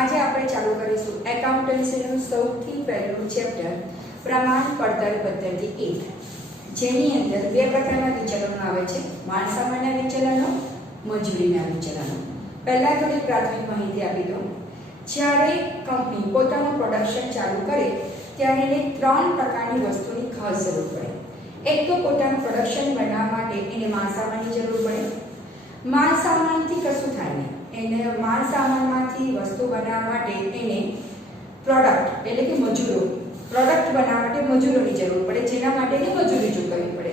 આજે આપણે ચાલુ કરીશું એકાઉન્ટન્સીનું સૌથી પહેલું ચેપ્ટર પ્રમાણ પડતર પદ્ધતિ 1, જેની અંદર બે પ્રકારના વિચલનો આવે છે, માલ સામાનના વિચલનો, મજૂરીના વિચલનો. પહેલા થોડી પ્રાથમિક માહિતી આપી દઉં. જ્યારે કંપની પોતાનું પ્રોડક્શન ચાલુ કરે ત્યારે એને 3 પ્રકારની વસ્તુની ખાસ જરૂર પડે. એક તો પોતાનું પ્રોડક્શન બનાવવા માટે એને માલ સામાનની જરૂર પડે. માલ સામાનથી કશું થાય નહીં, એને માલ સામાનમાંથી વસ્તુ બનાવવા માટે એને પ્રોડક્ટ એટલે કે પ્રોડક્ટ બનાવવા માટે મજૂરોની જરૂર પડે, જેના માટે એને મજૂરી ચૂકવવી પડે.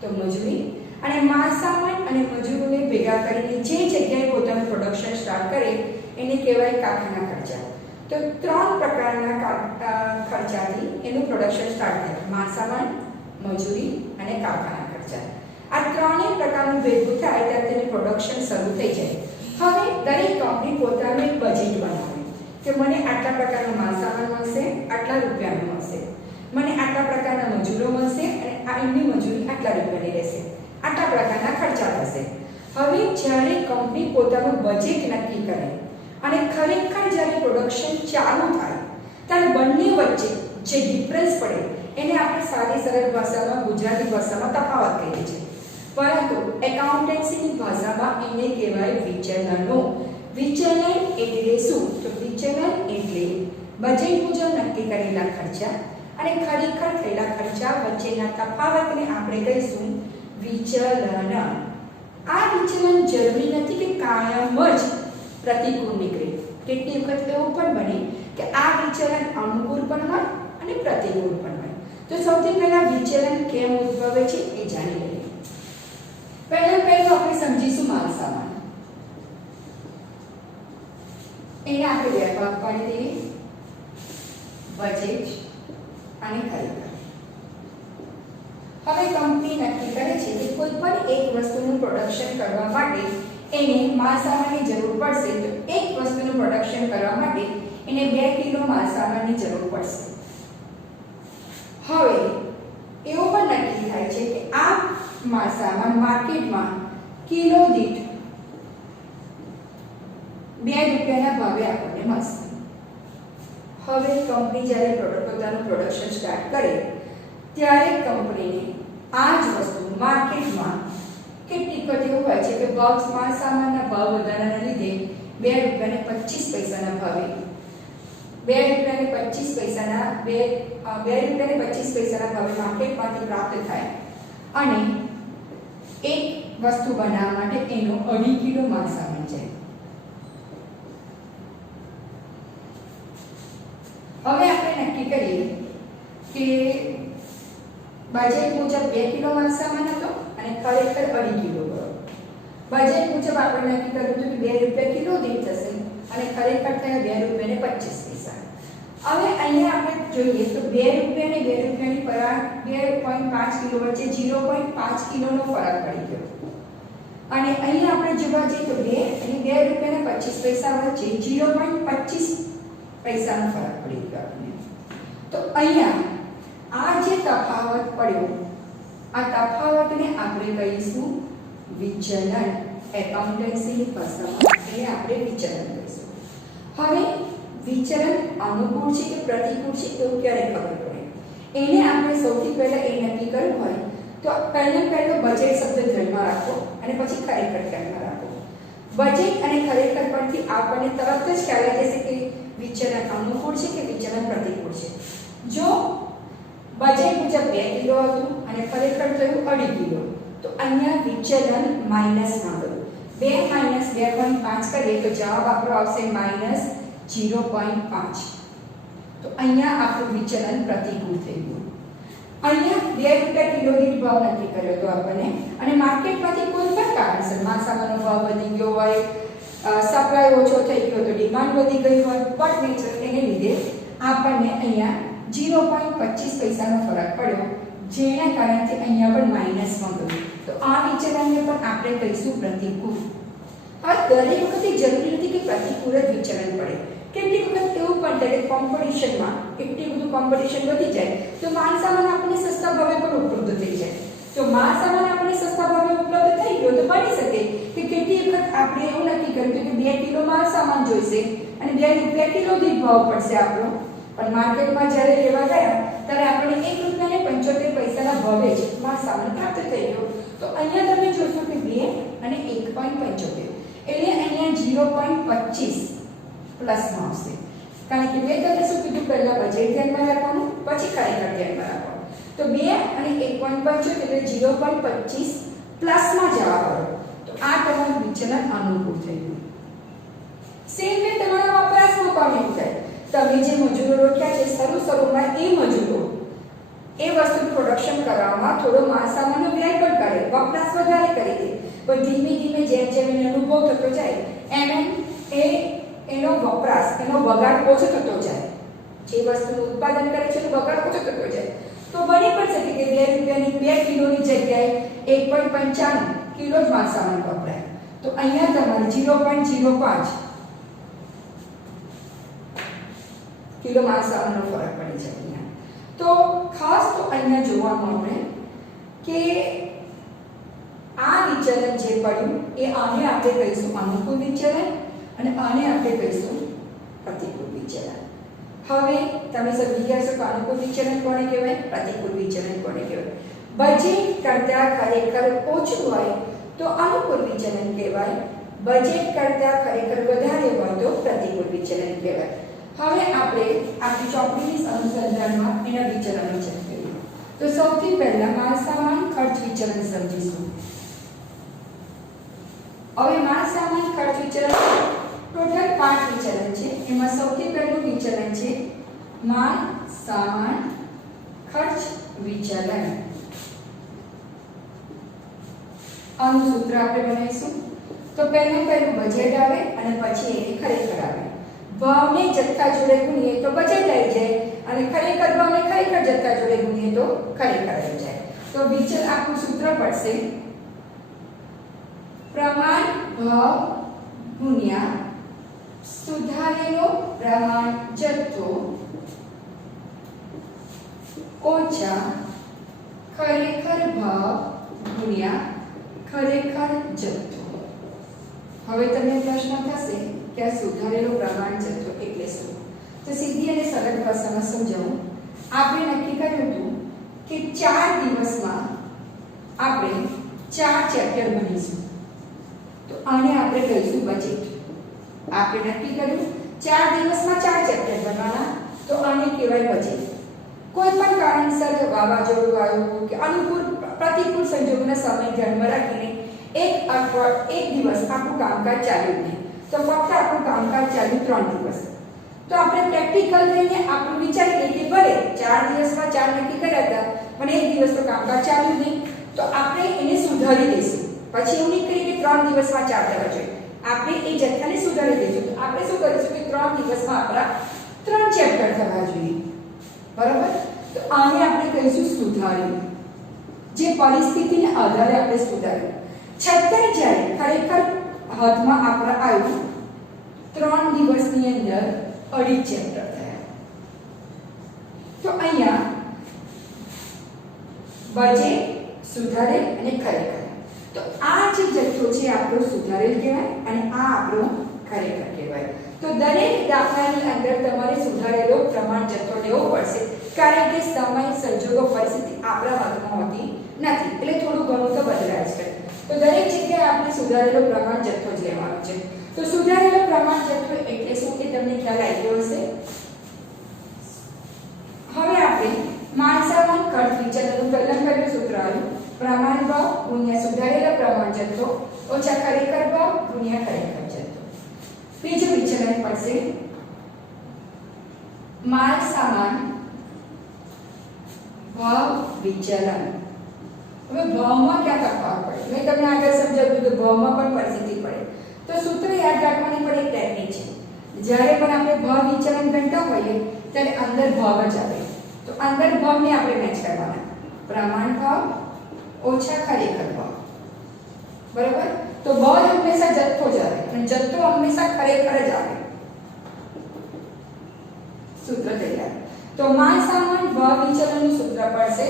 તો મજૂરી અને માલ સામાન અને મજૂરોને ભેગા કરીને જે જગ્યાએ પોતાનું પ્રોડક્શન સ્ટાર્ટ કરે એને કહેવાય કારખાના ખર્ચા. તો 3 પ્રકારના ખર્ચાથી એનું પ્રોડક્શન સ્ટાર્ટ થાય: માલ સામાન, મજૂરી અને કારખાના ખર્ચા. આ ત્રણેય પ્રકારનું ભેગું થાય ત્યારે તેનું પ્રોડક્શન શરૂ થઈ જાય. હવે દરેક કંપની પોતાનું એક બજેટ બનાવે કે મને આટલા પ્રકારનો માલ સામાન મળશે, આટલા રૂપિયાનો મળશે, મને આટલા પ્રકારના મજૂરો મળશે અને આ એમની મજૂરી આટલા રૂપિયાની રહેશે, આટલા પ્રકારના ખર્ચા થશે. હવે જ્યારે કંપની પોતાનું બજેટ નક્કી કરે અને ખરેખર જ્યારે પ્રોડક્શન ચાલુ થાય ત્યારે બંને વચ્ચે જે ડિફરન્સ પડે એને આપણે સાદી સરળ ભાષામાં, ગુજરાતી ભાષામાં તફાવત કહીએ છીએ, પરંતુ એકાઉન્ટન્સીની ભાષામાં એને કહેવાય વિચલનો. વિચલન એટલે શું? તો વિચલન એટલે બજેટ મુજબ નક્કી કરેલા ખર્ચા અને ખરેખર થયેલા ખર્ચા વચ્ચેના તફાવતને આપણે કહીશું વિચલન. આ વિચલન જરૂરી નથી કે કાયમ જ પ્રતિકૂળ નીકળે. કેટલી વખત એવું પણ બને કે આ વિચલન અનુકૂળ પણ હોય અને પ્રતિકૂળ પણ હોય. તો સૌથી પહેલા વિચલન કેમ ઉદ્ભવે છે એ જાણી લઈએ. પહેલું આપણે સમજીશું માલ સામાન. એને આપણે બે ભાગ પાડી દઈએ: બજેટ અને ખરેખર. હવે કંપની નક્કી કરે છે કે કોઈ પણ એક વસ્તુનું પ્રોડક્શન કરવા માટે એને માલ સામાનની જરૂર પડશે. તો એક વસ્તુનું પ્રોડક્શન કરવા માટે એને 2 કિલો માલ સામાનની જરૂર પડશે. હવે એવું પણ નક્કી થાય છે કે આ માલ સામાન માર્કેટમાં કિલો દીઠ 2 રૂપિયાના ભાવે આપણને મળશે. હવે કંપની જ્યારે પોતાનું પ્રોડક્શન સ્ટાર્ટ કરે ત્યારે કંપનીને આ જ વસ્તુ માર્કેટમાં કેટલીક વખત એવું હોય છે કે માલ સામાનના ભાવ વધારાના લીધે 2 રૂપિયાને 25 પૈસાના ભાવે 2 રૂપિયાને 25 પૈસાના ભાવે માર્કેટમાંથી પ્રાપ્ત થાય અને એક વસ્તુ બનાવવા માટે એનો 2.5 કિલો માલ સામાન જાય. હવે આપણે નક્કી કરીએ કે બજેટ મુજબ 2 કિલો માલ સામાન હતો અને ખરેખર 2.5 કિલો હતો. બજેટ મુજબ આપણે નક્કી કર્યું હતું કે 2 રૂપિયા કિલો દીઠ થશે અને ખરેખર થયા 2 રૂપિયાને 25 પૈસા. હવે અહીંયા આપણે જોઈએ તો 2 રૂપિયા અને 2 રૂપિયાની ફરક 2.5 કિલો વચ્ચે 0.5 કિલોનો ફરક પડી ગયો. અને અહીંયા આપણે જોવા જઈએ તો 2 અને 2 રૂપિયા અને 25 પૈસા વચ્ચે 0.25 પૈસાનો ફરક પડી ગયો આપણને. તો અહીંયા આ જે તફાવત પડ્યો, આ તફાવતને આપણે કહીશું વિચલન. એકાઉન્ટન્સીની ભાષામાં એને આપણે વિચલન કહીશું. હવે વિચલન અનુકૂળ છે કે પ્રતિકૂળ છે એવું ક્યારે ખબર પડે? એને આપણે સૌથી પહેલા એ નક્કી કરવું હોય તો પહેલો બજેટ શબ્દ ધ્યાનમાં રાખો અને પછી ખરેખર ધ્યાનમાં રાખો. બજેટ અને ખરેખર પરથી આપણને તરત જ ખ્યાલ આવી જશે કે વિચલન અનુકૂળ છે કે વિચલન પ્રતિકૂળ છે. જો બજેટ મુજબ 2 કિલો હતું અને ખરેખર થયું 2.5 કિલો, તો અહીંયા વિચલન માઈનસમાં ગયું. 2 માઈનસ 2.5 કરીએ તો જવાબ આપણો આવશે -0.5. તો અહીંયા આપણું વિચલન પ્રતિકૂળ થઈ ગયું. અહીંયા 2 રૂપિયા કિલો દીઠ ભાવ નક્કી કર્યો હતો આપણને અને માર્કેટમાંથી કોઈ પણ કારણસર માલ સામાનનો ભાવ વધી ગયો હોય, સપ્લાય ઓછો થઈ ગયો તો ડિમાન્ડ વધી ગઈ હોય, બટ નેચર એને લીધે આપણને અહીંયા 0.25 પૈસાનો ફરક પડ્યો, જેના કારણથી અહીંયા પણ માઈનસમાં ગયું. તો આ વિચલનને પણ આપણે કહીશું પ્રતિકૂળ. આ દરેક વખતે જરૂરી નથી કે પ્રતિકૂળ જ વિચલન પડે. કેટલીક વખત એવું પણ થાય કે કોમ્પિટિશનમાં એટલી બધું કોમ્પિટિશન વધી જાય તો માલ સામાન આપણને સસ્તા ભાવે પણ ઉપલબ્ધ થઈ જાય. તો માલ સામાન આપણને સસ્તા ભાવે ઉપલબ્ધ થઈ ગયો તો બની શકે કે કેટલી વખત આપણે એવું નક્કી કર્યું કે 2 કિલો માલ સામાન જોઈશે અને 2 રૂપિયા કિલો દીઠ ભાવ પડશે આપણો, પણ માર્કેટમાં જ્યારે લેવા ગયા ત્યારે આપણે 1 રૂપિયા ને 75 પૈસાના ભાવે જ માલ સામાન પ્રાપ્ત થઈ ગયો. તો અહીંયા તમે જોશો કે 2 અને 1.75 એટલે અહીંયા 0.25 પ્લસમાં આવશે, કારણ કે મેં તમને શું કીધું, પહેલા બજેટ ધ્યાનમાં રાખવાનું, પછી ખરેખર ધ્યાનમાં રાખવાનું. તો 2 અને 1.75 એટલે 0.25 પ્લસમાં જવા પડે. તો આ તમારું વિચલન અનુકૂળ થઈ ગયું. સેમ વે તમારા વપરાશમાં પણ એવું થાય. તમે જે મજૂરો રોક્યા છે શરૂમાં એ મજૂરો એ વસ્તુ પ્રોડક્શન કરવામાં થોડો માલ સામાનનો વ્યય પણ કરે, વપરાશ વધારે કરી દે, પણ ધીમે ધીમે જેમ જેમ એને અનુભવ થતો જાય એમ એનો વપરાશ, એનો બગાડ ઓછો થતો જાય. જે વસ્તુનું ઉત્પાદન કરે છે એનો બગાડ ઓછો થતો જાય. તો બની પણ શકે કે 2 રૂપિયાની 2 કિલોની જગ્યાએ 1.95 કિલો જ માલ સામાન વપરાય. તો અહીંયા તમારે 0.05 કિલો માલ સામાનનો ફરક પડી જાય અહીંયા. તો ખાસ તો અહીંયા જોવાનું આપણે કે આ વિચલન જે પડ્યું એ આને આપણે કહીશું અનુકૂળ વિચલન અને આને આપણે કહીશું પ્રતિકૂળ વિચલન. હવે તમે સમજી ગયા છો કે અનુકૂળ વિચલન કોને કહેવાય, પ્રતિકૂળ વિચલન કોને કહેવાય. બજેટ કરતાં ખરેખર ઓછું હોય તો અનુકૂળ વિચલન કહેવાય, બજેટ કરતાં ખરેખર વધારે હોય તો પ્રતિકૂળ વિચલન કહેવાય. હવે આપણે આપણી ચોપડીની અનુસંધાનમાં એના વિચલનો ચેક કરીએ. તો સૌથી પહેલા માલ સામાન ખર્ચ વિચલન સમજીશું. હવે માલ સામાન ખર્ચ વિચલન ટોટલ 5 વિચલન છે. એમાં સૌથી પહેલું વિચલન છે માલ સામાન ખર્ચ વિચલન. આનું સૂત્ર આપણે બનાવીશું. તો પહેલું બજેટ આવે અને પછી એને ખરેખર આવે. ભાવને જથ્થા જોડે ગુણીએ તો બજેટ આવી જાય અને ખરેખર ભાવને ખરેખર જથ્થા જોડે ગુણીએ તો ખરેખર આવી જાય. તો વિચલન આપણું સૂત્ર પડશે પ્રમાણ ભાવ ગુણ્યા સુધારેલો પ્રમાણ જથ્થો ઓછા ખરેખર ભાવ ગુણ્યા ખરેખર જથ્થો. હવે તમને પ્રશ્ન થશે કે આ સુધારેલો પ્રમાણ જથ્થો એટલે શું? તો સીધી અને સરળ ભાષામાં સમજાવું. આપણે નક્કી કર્યું હતું કે 4 દિવસમાં આપણે 4 ચેપ્ટર ભણીશું. તો આને આપણે કહીશું બજેટ. આપણે નક્કી કર્યું 4 દિવસમાં 4 ચેપ્ટર ભણવાના, તો આને કહેવાય બજેટ. કોઈ પણ કારણસર વાવાઝોડું આવ્યું કે અનુકૂળ પ્રતિકૂળ સંજોગોના સમય ધ્યાનમાં રાખીને એક દિવસ આપણું કામકાજ ચાલ્યું નહીં, તો ફક્ત આપણું કામકાજ ચાલ્યું 3 દિવસ. તો આપણે પ્રેક્ટિકલ રહીને આપણું વિચારી લઈએ કે ભલે 4 દિવસમાં 4 નક્કી કર્યા હતા પણ એક દિવસ તો કામકાજ ચાલ્યું નહીં, તો આપણે એને સુધારી દઈશું. પછી એવું નહીં કરીએ કે 3 દિવસમાં 4 થવા જોઈએ, આપણે એ જથ્થાને સુધારી દઈશું. તો આપણે શું કરીશું કે 3 દિવસમાં આપણા 3 ચેપ્ટર થવા જોઈએ, બરાબર? તો આને આપણે કહીશું સુધાર્યું. જે પરિસ્થિતિને આધારે આપણે સુધાર્યું. છતાંય જ્યારે ખરેખર હાથમાં આપણા આવ્યું 3 દિવસની અંદર 2.5 ચેપ્ટર થયા. તો અહીંયા બજેટ, સુધારેલ અને ખરેખર. તો આ જે જથ્થો છે આપણો સુધારેલ કહેવાય અને આ આપણો ખરેખર કહેવાય. તો દરેક દાખલાની અંદર તમારે સુધારેલો પ્રમાણ જથ્થો લેવો પડશે, કારણ કે સમય, સંજોગો, પરિસ્થિતિ આપણા હાથમાં હોતી નથી, એટલે થોડું ઘણું તો બદલાય છે. તો દરેક જગ્યાએ આપણે સુધારેલો પ્રમાણ જથ્થો જ લેવાનો છે. તો સુધારેલો પ્રમાણ જથ્થો એટલે શું કે તમને ખ્યાલ આવી ગયો હશે. હવે આપણે માલ સામાન ખર્ચ વિચલનનું પહેલું સૂત્ર આવ્યું પ્રમાણ ભાવ ગુણ્યા સુધારેલા પ્રમાણ જથ્થો ઓછા ખરેખર ભાવ ગુણ્યા ખરેખર જથ્થો. બીજું વિચલન પડશે માલ સામાન ભાવ વિચલન. હવે ભાવમાં ક્યાં તફાવત પડે? મેં તમને આગળ સમજાવ્યું કે ભાવમાં પણ પરિસ્થિતિ પડે. તો સૂત્ર યાદ રાખવાની પણ એક ટેકનિક છે. જ્યારે પણ આપણે ભાવ વિચલન ગણતા હોઈએ ત્યારે અંદર ભાવ જ આવે, તો અંદર ભાવને આપણે મેચ કરવાના. પ્રમાણ ભાવ ઓછા ખરેખર ભાવ, બરાબર? તો ભાવ હંમેશા જથ્થો જ આવે અને જથ્થો હંમેશા ખરેખર જ આવે. સૂત્ર તૈયાર. તો માલ સામાન ભાવ વિચલનનું સૂત્ર પડશે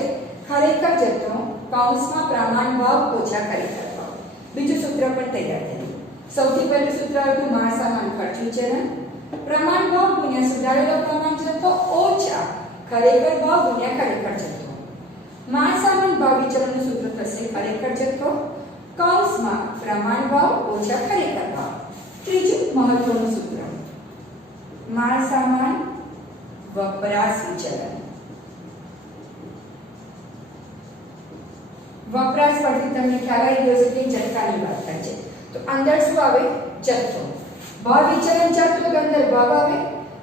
ખરેખર જથ્થો કૌંસમાં પ્રમાણ ભાવ ઓછા ખરેખર ભાવ. બીજું સૂત્ર પણ તૈયાર થયું. સૌથી પહેલું સૂત્ર હતું માલ સામાન ખર્ચ વિચલન, પ્રમાણ ભાવ ગુણ્યા સુધારેલો પ્રમાણ જથ્થો ઓછા ખરેખર ભાવ ગુણ્યા ખરેખર જથ્થો. માલ સામાન ભાવ વિચલનનું સૂત્ર થશે ખરેખર જથ્થો કૌંસમાં પ્રમાણ ભાવ ઓછા ખરેખર ભાવ. ત્રીજું મહત્વનું સૂત્ર માલ સામાન વપરાશ વિચલન. વપરાશ પરથી તમને ખ્યાલ આવી ગયો છે કે જથ્થાની વાત થાય છે. તો અંદર શું આવે? જથ્થો. ભાવ વિચલન ચાલતું હોય તો અંદર ભાવ આવે,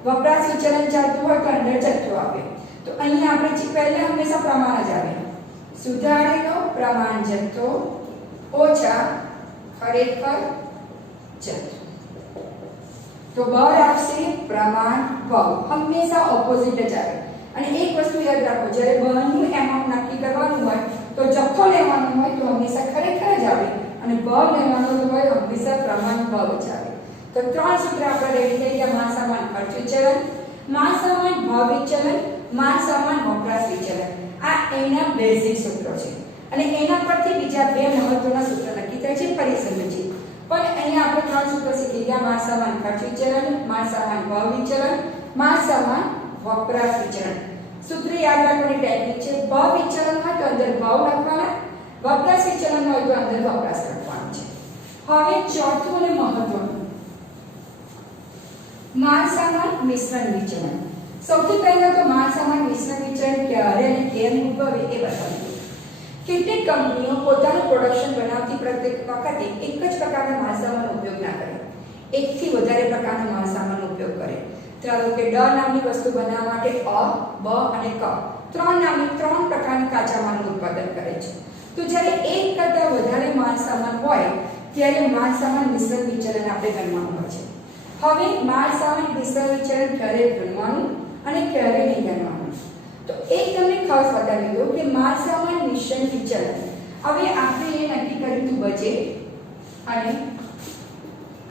વપરાશ વિચલન ચાલતું હોય તો અંદર જથ્થો આવે. તો અહીંયા આપણે પહેલા હંમેશા પ્રમાણ જ આવે. સુધારેલો પ્રમાણ જથ્થો ઓછા ખરેખર જથ્થો. તો બળ આવશે પ્રમાણ ભાવ, હંમેશા ઓપોઝિટ જ આવે. અને એક વસ્તુ યાદ રાખો, જ્યારે બળનું એમાઉન્ટ નક્કી કરવાનું હોય તો જથ્થો લેવાનો હોય તો હંમેશા ખરેખર જ આવે અને બળ લેવાનો હોય હંમેશા પ્રમાણ ભાવ જ આવે. તો ત્રણ સૂત્ર આપણે રેડી થઈ ગયા: માલ સામાન ખર્ચ વિચલન, માલ સામાન ભાવ વિચલન, માલ સામાન વપરાશ વિચલન. આ એના બેઝિક સૂત્રો છે અને એના પરથી બીજા બે મહત્વના સૂત્ર નક્કી થાય છે. ફરી સમજીએ. પણ અહીંયા આપણે ત્રણ સૂત્ર શીખી ગયા: માલ સામાન ખર્ચ વિચલન, માલ સામાન ભાવ વિચલન, માલ સામાન વપરાશ વિચલન. સૂત્ર યાદ રાખવાની ટેકનિક છે: ભાવ વિચલન હોય તો અંદર ભાવ લખવાના, વપરાશ વિચલન હોય તો અંદર વપરાશ લખવાનું છે. હવે ચોથું અને મહત્વનું માલ સામાન મિશ્રણ વિચલન. સૌથી પહેલા તો માલ સામાન મિશ્રણ વિચલન ક્યારે અને કેમ ઉદ્ભવે એ બતાવીએ. કેટલીક કંપનીઓ પોતાનું પ્રોડક્શન બનાવતી પ્રત્યેક વખતે એક જ પ્રકારના માલ સામાનનો ઉપયોગ ના કરે, એકથી વધારે પ્રકારના માલ સામાનનો ઉપયોગ કરે. ધારો કે ડ નામની વસ્તુ બનાવવા માટે અ, બ અને ક ત્રણ પ્રકારના કાચા માલનું ઉત્પાદન કરે છે. તો જ્યારે એક કરતાં વધારે માલ સામાન હોય ત્યારે માલ સામાન મિશ્રણ વિચલન આપણે ગણવાનું હોય છે. હવે માલ સામાન મિશ્રણ વિચલન ક્યારે ગણવાનું અને ક્યારે નહીં ગણવાનું, તો એક તમને ખાસ બતાવી દઉં કે માલ સામાન મિશ્રણ વિચલન હવે આપણે એ નક્કી કર્યું હતું બજેટ અને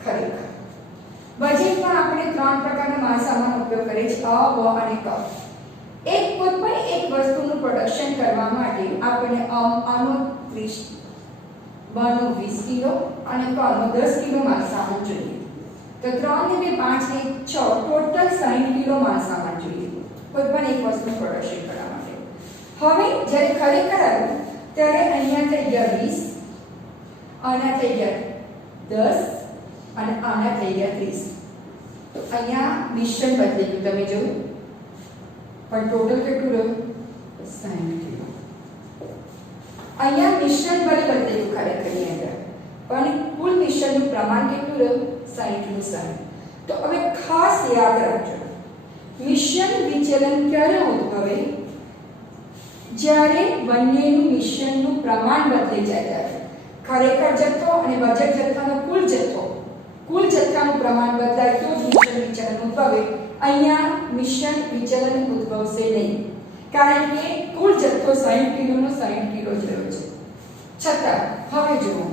ખરેખર. બજેટમાં આપણે ત્રણ પ્રકારના માલ સામાનનો ઉપયોગ કરીએ છીએ: અ, બ અને ક. કોઈ પણ એક વસ્તુનું પ્રોડક્શન કરવા માટે આપણે આનો 30, બનો 20 કિલો અને કનો 10 કિલો માલ સામાન જોઈએ. તો 3 ને 2 5 ને 6 ટોટલ 60 કિલો માલ સામાન જોઈએ કોઈ પણ એક વસ્તુનું પ્રોડક્શન કરવા માટે. હવે જ્યારે ખરેખર આવ્યું ત્યારે અહીંયા થઈ ગયા 20, આના થઈ ગયા 10 અને આના થઈ ગયા 30. તો અહીંયા મિશ્રણ બદલી ગયું, તમે જોયું, પણ ટોટલ કેટલું રહ્યું? 60 કિલો. અહીંયા મિશ્રણ ભલે બદલાયું ખરેખરની અંદર, પણ કુલ મિશ્રણનું પ્રમાણ કેટલું રહ્યું? 60 નું 60. તો હવે ખાસ યાદ રાખજો, મિશ્રણ વિચલન ક્યારે ઉદ્ભવે? જ્યારે બંનેનું મિશ્રણનું પ્રમાણ બદલાઈ જાય ત્યારે. ખરેખર જથ્થો અને બજેટ જથ્થાનો કુલ જથ્થાનું પ્રમાણ બદલાય તો જ મિશ્રણ વિચલન ઉદ્ભવે. અહીંયા મિશ્રણ વિચલન ઉદ્ભવશે નહીં, કારણ કે કુલ જથ્થો 60 કિલોનો 60 કિલો જ રહ્યો છે. છતાં હવે જુઓ,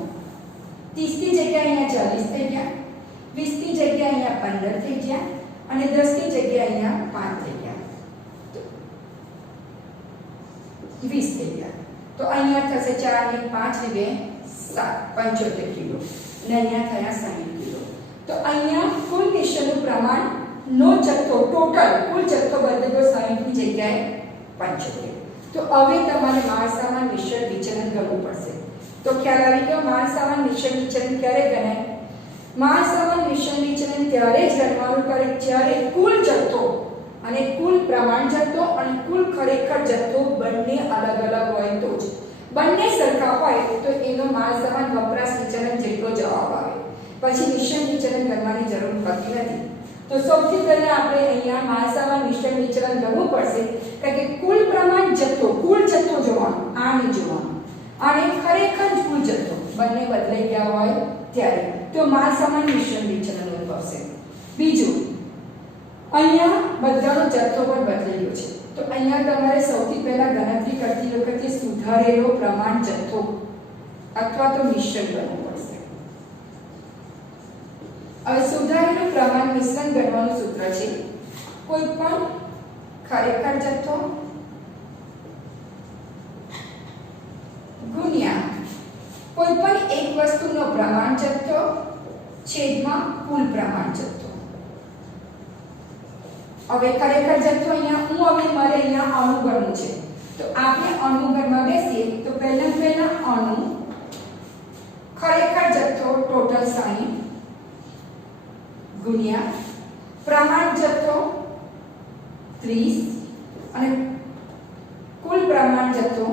30 ની જગ્યાએ અહીંયા 40 થઈ ગયા, 20 ની જગ્યાએ અહીંયા 15 થઈ ગયા અને 10 ની જગ્યાએ અહીંયા 5 થઈ ગયા, તો 20 થઈ ગયા. તો અહીંયા થશે 4 ને 5 ને 2 7 75 કિલો અને અહીંયા થયા 60 કિલો. તો અહીંયા કુલ મિશ્રણનું પ્રમાણ નો જથ્થો ટોટલ કુલ જથ્થો બદલ્યો 60 ની જગ્યાએ 75. તો હવે તમારે માલ સામાન મિશ્રણ વિચલન ગણવું પડશે. તો ખ્યાલ આવી ગયો, માલ સામાન મિશ્રણ વિચલન ક્યારે ગણાય? માલ સામાન મિશ્રણ વિચલન ત્યારે જ ગણવાનું કરે જ્યારે કુલ જથ્થો અને કુલ પ્રમાણ જથ્થો અને કુલ ખરેખર જથ્થો બંને અલગ અલગ હોય તો જ. બંને સરખા હોય તો એનો માલ સામાન વપરાશ વિચલન જેટલો જવાબ આવે, પછી મિશ્રણ વિચલન ગણવાની જરૂર પડતી નથી. તો સૌથી પહેલા આપણે અહીંયા માલ સામાન મિશ્રણ વિચલન ગણવું પડશે, કારણ કે કુલ પ્રમાણ જથ્થો જોવાનો, આને જોવાનું અને ખરેખર કુલ જથ્થો બંને બદલાઈ ગયા હોય ત્યારે તો માલ સામાન મિશ્રણ વિચલન ઉદ્ભવશે. બીજું, અહીંયા બધાનો જથ્થો પણ બદલાયો છે, તો અહીંયા તમારે સૌથી પહેલા ગણતરી કરતી વખતે સુધારેલો પ્રમાણ જથ્થો અથવા તો મિશ્રણ ગણવું પડશે. હવે સુધારેલું પ્રમાણ મિશ્રણ ગણવાનું સૂત્ર છે: કોઈ પણ ખરેખર જથ્થો ગુણ્યા કોઈ પણ એક વસ્તુનો પ્રમાણ જથ્થો છેદમાં કુલ પ્રમાણ જથ્થો. હવે ખરેખર જથ્થો અહીંયા હું હવે મારે અહીંયા અણુ ગણવું છે, તો આપણે અણુગણમાં બેસીએ તો પહેલા અણુ ખરેખર જથ્થો ટોટલ 60 ગુણ્યા પ્રમાણ જથ્થો 30 અને કુલ પ્રમાણ જથ્થો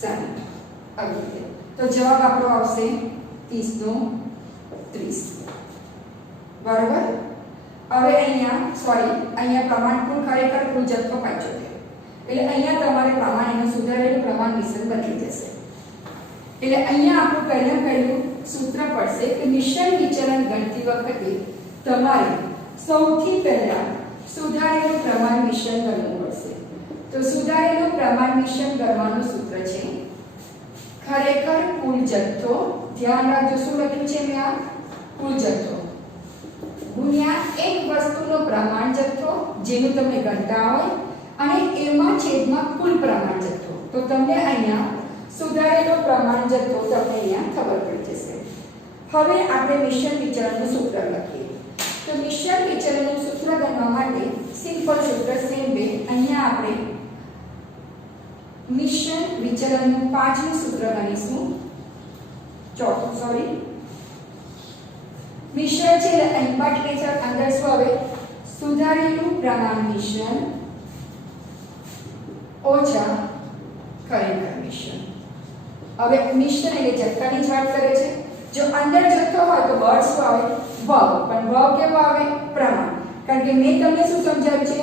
60 આવી રીતે. તો જવાબ આપણો આવશે 30 નો 30. બરાબર. હવે અહીંયા પ્રમાણ કુલ ખરેખર કુલ જથ્થો 75, એટલે અહીંયા તમારે પ્રમાણ એનું સુધારેલું પ્રમાણ મિશ્રણ બદલી જશે. એટલે અહીંયા આપણું પહેલું સૂત્ર પડશે કે મિશ્રણ વિચલન ગણતી વખતે તમારે સૌથી પહેલા સુધારેલું પ્રમાણ મિશ્રણ ગણવું પડશે. તો સુધારેલું પ્રમાણ મિશ્રણ ગણવાનું સૂત્ર છે ખરેખર કુલ જથ્થો, ધ્યાન રાખજો શું લખ્યું છે મેં, આ કુલ જથ્થો ગુણ્યા એક વસ્તુનો પ્રમાણ જથ્થો જેનું તમને ગણતા હોય અને એમાં છેદમાં કુલ પ્રમાણ જથ્થો. તો તમને અહીંયા સુધારેલો પ્રમાણ જથ્થો તમને અહીંયા ખબર પડી જશે. હવે આપણે મિશ્રણ વિચલનનું સૂત્ર લખીએ. તો મિશ્રણ વિચલનનું સૂત્ર ગણવા માટે સિમ્પલ સૂત્ર સેમ બે અહીંયા આપણે મિશ્રણ વિચલનનું પાંચમું સૂત્ર ગણીશું. મિશ્રણ છે એટલે બટ કે છે અંદર શું આવે, સુધારેલું પ્રમાણ મિશ્રણ ઓછા ખરેખર મિશ્રણ. હવે મિશ્રણ એટલે જથ્થાની જ વાત કરે છે. જો અંદર જથ્થો હોય તો બળ શું આવે, ભાવ. પણ ભાવ કેવો આવે, પ્રમાણ. કારણ કે મેં તમને શું સમજાવ્યું છે,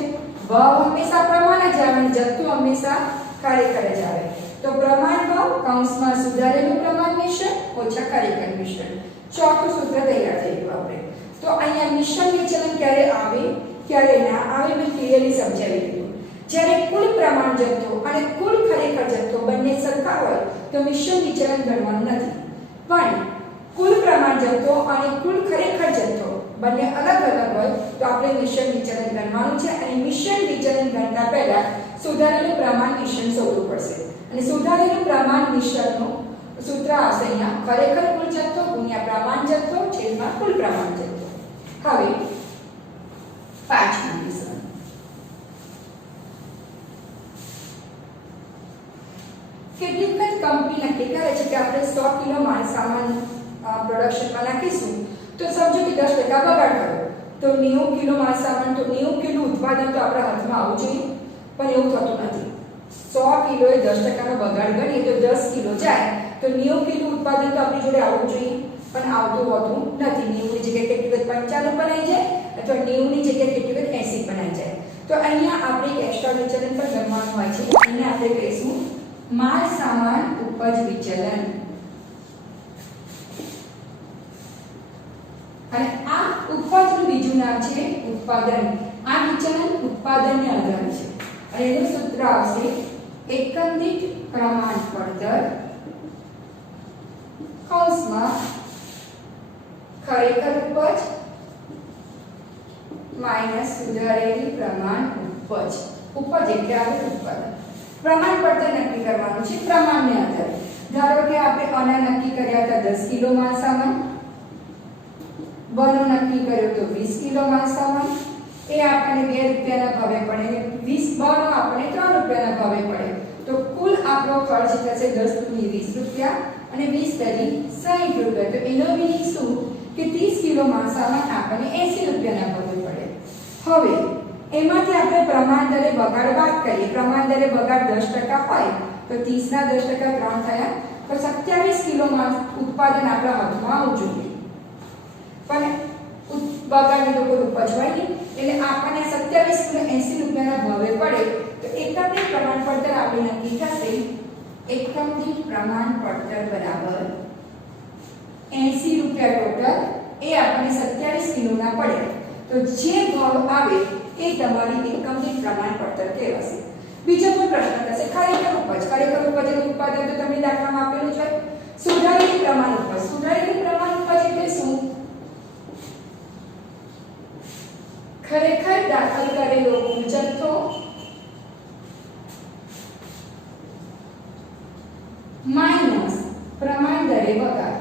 ભાવ હંમેશા પ્રમાણ જ આવે અને જથ્થો હંમેશા ખરેખર જ આવે. તો પ્રમાણ ભાવ કૌંસમાં સુધારેલું પ્રમાણ મિશ્રણ ઓછા ખરેખર મિશ્રણ. ચોથું સૂત્ર તૈયાર થઈ ગયું આપણે. તો અહીંયા મિશ્રણ વિચલન ક્યારે આવે ક્યારે ના આવે મેં ક્લિયરલી સમજાવી દીધું. જ્યારે કુલ પ્રમાણ જથ્થો અને કુલ ખરેખર જથ્થો બંને સરખા હોય તો મિશ્રણ વિચલન ગણવાનું નથી. પણ કુલ પ્રમાણ જથ્થો અને કુલ ખરેખર જથ્થો બંને અલગ હોય તો આપણે મિશ્રણ વિચલન ગણવાનું છે. અને મિશ્રણ વિચલન ગણતા પહેલા સુધારેલું પ્રમાણ મિશ્રણ શોધવું પડશે. અને સુધારેલું પ્રમાણ મિશ્રણનું સૂત્ર આવશે અહીંયા ખરેખર કુલ જથ્થો ગુણ્યા પ્રમાણ જથ્થો છેદમાં કુલ પ્રમાણ જથ્થો. હવે પાંચમું મિશ્રણ. કેટલીક કંપની નક્કી કરે છે કે આપણે 100 કિલો માલ સામાન પ્રોડક્શનમાં નાખીશું તો સમજો કે 10% બગાડ કર્યો તો 90 કિલો માલ સામાન, તો 90 કિલો ઉત્પાદન તો આપણા હાથમાં આવવું જોઈએ. પણ એવું થતું નથી. 100 કિલોએ 10% નો બગાડ ગણીએ તો 10 કિલો જાય તો 90 કિલો ઉત્પાદન તો આપણી જોડે આવવું જોઈએ. પણ આવતું હોતું નથી. 90 ની જગ્યાએ કેટલી વખત 95 બનાવી જાય અથવા 90 ની જગ્યાએ કેટલી વખત 80 બનાવી જાય. તો અહીંયા આપણે એક એક્સ્ટ્રા વિચલન પણ ગણવાનું હોય છે. એને આપણે કહીશું માલ સામાન ઉપજ વિચલન. અને આ ઉપજનું બીજું નામ છે ઉત્પાદન. આ વિચલન ઉત્પાદનને આધારે છે અને એનું સૂત્ર આવશે એકમ દીઠ પ્રમાણ પડતર કૌંસમાં ખરેખર ઉપજ માઈનસ સુધારેલી પ્રમાણ ઉપજ. ઉપજ એટલે આવે ઉત્પાદન. પ્રમાણ પડતર નક્કી કરવાનું છે પ્રમાણને આધારે. ધારો કે આપણે અના નક્કી કર્યા હતા 10 કિલો માલ સામાન, બનો નક્કી કર્યો તો 20 કિલો માલ સામાન. એ આપણને 2 રૂપિયાના ભાવે પડે, 20 બનો આપણને 3 રૂપિયાના ભાવે પડે. તો કુલ આપણો ખર્ચ થશે 10 દુની 20 રૂપિયા અને 20 તરી 60 રૂપિયા. તો એનો મીનિંગ શું કે 30 કિલો માલ સામાન આપણને 80 રૂપિયાના ભાવે પડે. હવે એમાંથી આપણે પ્રમાણ દરે બગાડ બાદ કરીએ. પ્રમાણ દરે બગાડ 10% હોય તો 30 ના 10% 3 થયા તો 27 કિલો માલ ઉત્પાદન આપણા હાથમાં આવવું જોઈએ. પણ બગાડની તો કોઈ ઉપજ હોય નહીં એટલે આપણને 27 કિલો 80 રૂપિયાના ભાવે પડે. તો એકમ દીઠ પ્રમાણ પડતર આપણે નક્કી થશે એકમ દીઠ પ્રમાણ પડતર બરાબર 80 રૂપિયા ટોટલ. એ આપણને 27 કિલોના પડે. તો જે ભાવ આવે એ તમારી એકમ દીઠ પ્રમાણ પડતર કહેવાશે. બીજો પણ પ્રશ્ન થશે ખરેખર ઉપજ. ખરેખર ઉપજનું ઉત્પાદન તો તમને દાખલામાં આપેલું છે. સુધારેલી પ્રમાણ ઉપજ. સુધારેલી પ્રમાણ ઉપજ એટલે શું? ખરેખર દાખલ કરેલો કુલ જથ્થો માઈનસ પ્રમાણ દરે બગાડ.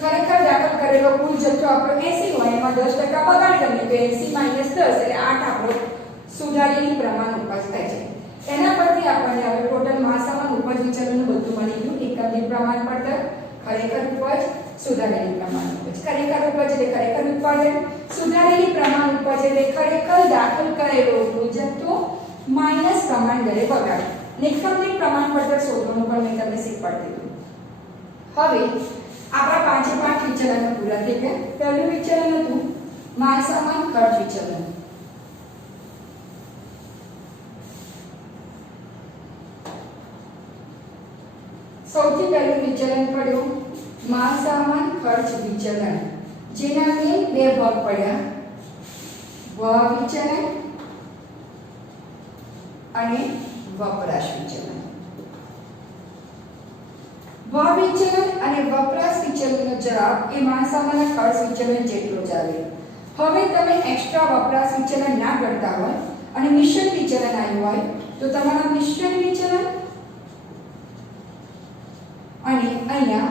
ખરેખર દાખલ કરેલો કુલ જથ્થો આપણો 80 હોય એમાં 10% બગાડી દઈએ તો 80 - 10 એટલે 8 આપણો સુધારેલી પ્રમાણ ઉપજ થાય છે. એના પરથી આપણને હવે ટોટલ માલસામાન ઉપજ વિચલનનું બધું મળી ગયું. એકમદીઠ પ્રમાણ પડતર, ખરેખર ઉપજ, સુધારેલી પ્રમાણ ઉપજ. ખરેખર ઉપજ એટલે ખરેખર ઉત્પાદન, સુધારેલી પ્રમાણ ઉપજ એટલે ખરેખર દાખલ કરેલો ઉપજ જથ્થો માઈનસ પ્રમાણ દરે બગાડ. એકમદીઠ પ્રમાણ પડતર શોધવાનું પણ મેં તમને શીખવાડી દીધું. હવે આપણા પાંચે પાંચ વિચલનો પૂરા થઈ ગયા. પહેલું વિચલન હતું માલસામાન ખર્ચ વિચલન. સૌથી પહેલું વિચલન પડ્યું માલસામાન ખર્ચ વિચલન, જેના મેં બે ભાગ પડ્યા, વહ વિચલન અને વપરાશ વિચલન. વહ વિચલન અને વપરાશ વિચલનનો જવાબ એ માલસામાન ખર્ચ વિચલન જેટલો જ આવે. હવે તમે એક્સ્ટ્રા વપરાશ વિચલન ના કરતા હોય અને મિશ્રણ વિચલન આવ્યું હોય તો તમારા મિશ્રણ વિચલન અને અહીંયા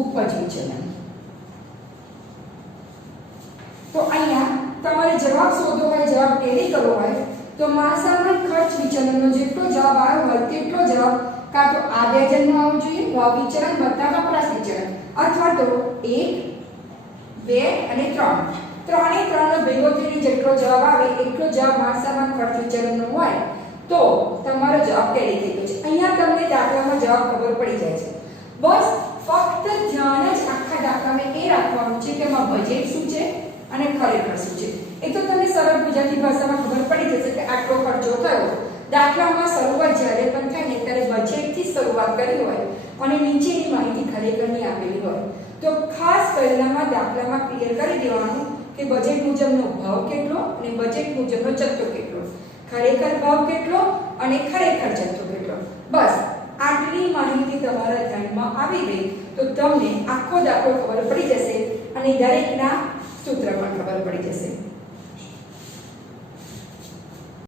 ઉપજ વિચલન. તો અહીંયા તમારે જવાબ શોધવો હોય, જવાબ ટેલી કરવો હોય તો માલસામાન ખર્ચ વિચલનનો જેટલો જવાબ આવ્યો હોય તેટલો જવાબ કાં તો આ બે જણનો આવવો જોઈએ, વહ વિચલન વત્તા વપરાશ વિચલન, અથવા તો 1, 2 અને 3. ત્રણે ત્રણનો ભેગો થઈને જેટલો જવાબ આવે એટલો જવાબ માલસામાન ખર્ચ વિચલનનો હોય તો તમારો જવાબ ટેલી થઈ ગયો છે. અહીંયા તમને દાખલામાં જવાબ ખબર પડી જાય છે. બસ ફક્ત ધ્યાન જ આખા દાખલામાં એ રાખવાનું છે કે એમાં બજેટ શું છે અને ખરેખર શું છે. એ તો તમને સરળ ગુજરાતી ભાષામાં ખબર પડી જશે કે આટલો ખર્ચો થયો. દાખલામાં શરૂઆત જ્યારે પણ થાય ને ત્યારે બજેટથી શરૂઆત કરી હોય અને નીચેની માહિતી ખરેખરની આપેલી હોય તો ખાસ પહેલામાં દાખલામાં ક્લિયર કરી દેવાનું કે બજેટ મુજબનો ભાવ કેટલો અને બજેટ મુજબનો જથ્થો કેટલો, ખરેખર ભાવ કેટલો અને ખરેખર જથ્થો કેટલો. બસ આટલી માહિતી તમારા ધ્યાનમાં આવી ગઈ તો તમને આખો દાખલો ખબર પડી જશે અને દરેકના સૂત્ર પણ ખબર પડી જશે.